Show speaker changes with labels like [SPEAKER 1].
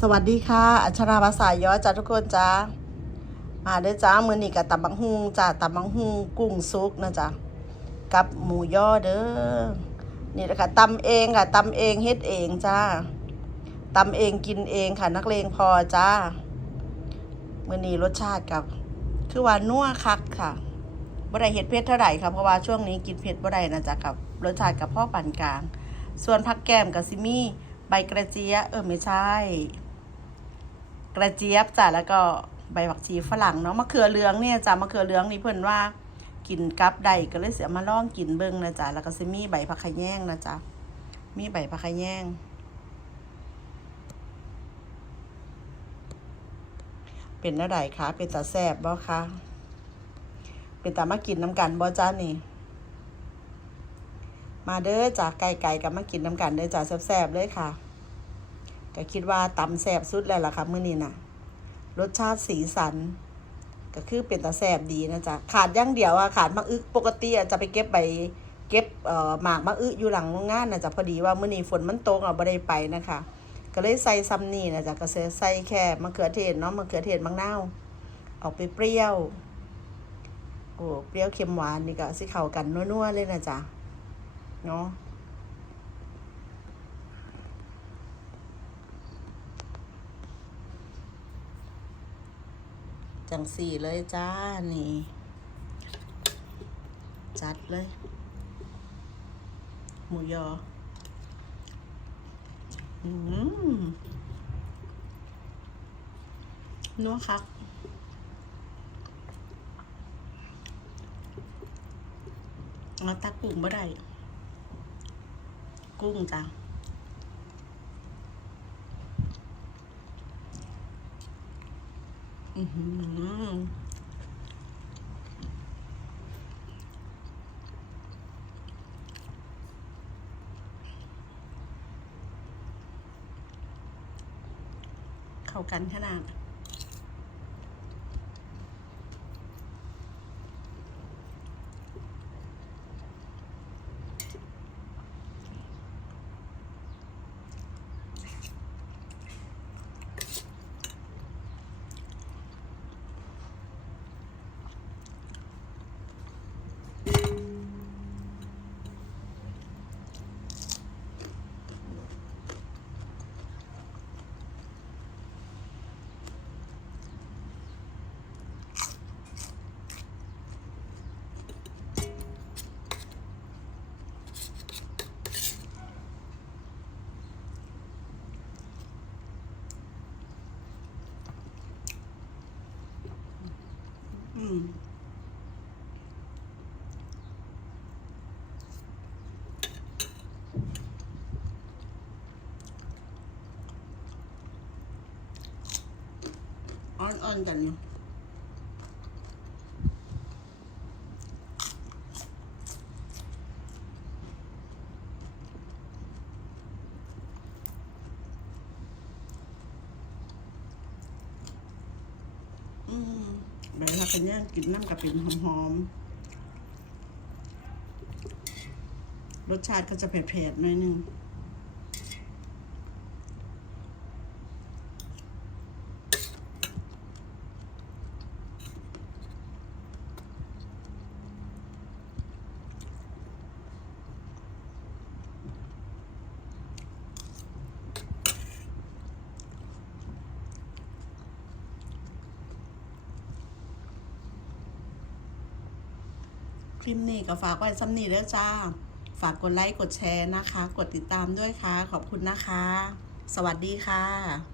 [SPEAKER 1] สวัสดีค่ะ อัชราภาษาย้อยจ้าทุกคนจ้ามาเด้อจ้ามือนี่กับตำบังฮุงจ้าตำบังฮุงกุ้งซุกนะจ้ากับหมูย่อเด้อนี่แหละค่ะตำเองค่ะตำเองเฮ็ดเองจ้าตำเองกินเองค่ะนักเลงพอจ้ามือนี้รสชาติกับคือว่านัวคักค่ะบ่ได้เฮ็ดเผ็ดเท่าไหร่ค่ะเพราะว่าช่วงนี้กินเผ็ดบ่ได้นะจ๊ะกับรสชาติกับพ่อปานกลาง ส่วนผักแกมกับซิมี่ใบกระเจี๊ยบเออไม่ใช่ กระเจี๊ยบจ้ะแล้วก็ใบผักชีฝรั่งเนาะมะเขือเหลืองเนี่ยจ้ะมะเขือเหลืองนี่เพิ่นว่ากินกับใดก็เลยเสียมาลองกินเบิ่งนะจ๊ะแล้วก็ซิมีใบผักขะแยงนะจ๊ะมีใบผักขะแยงเป็นอะไรคะเป็นตาแซบบ่คะเป็นตามากินน้ำกันบ่จ้านี่ มาเด้อจ้าไก่ไก่กับมากินน้ำกันเด้อจ้าแซบๆเลยค่ะ ก็คิดว่าตำแซ่บสุดแล้วล่ะค่ะมื้อนี้น่ะรสชาติสีสัน ก็คือเป็นตาแซ่บดีนะจ๊ะขาดย่างเดียวอะขาดมะอึกปกติอะจะไปเก็บใบเก็บเอ่อหมากมะอึอยู่หลังโรงงานนะจ๊ะพอดีว่ามื้อนี้ฝนมันตกอะบ่ได้ไปนะคะ ก็เลยใส่ซัมนี่นะจ๊ะก็ใส่แค่มะเขือเทศเนาะมะเขือเทศมะนาวออกไปเปรี้ยวโอ้เปรี้ยวเค็มหวานนี่ก็สิเข้ากันนัวๆเลยนะจ๊ะเนาะ จังสี่เลยจ้า นี่ จัดเลย หมูยอ อืมนัวคักเอาตักกุ้งบ่ได้กุ้งจ้ะ อือหือ เข้ากันขนาด อืมอ่อนๆกันอยู่อืม ใบละกันย่างกินน้ำกับเป็นหอมๆรสชาติก็จะเผ็ดๆหน่อยนึง คลิปนี้ก็ฝากไว้ซ้ำนี่แล้วจ้า ฝากกดไลค์กดแชร์นะคะ กดติดตามด้วยค่ะ ขอบคุณนะคะ สวัสดีค่ะ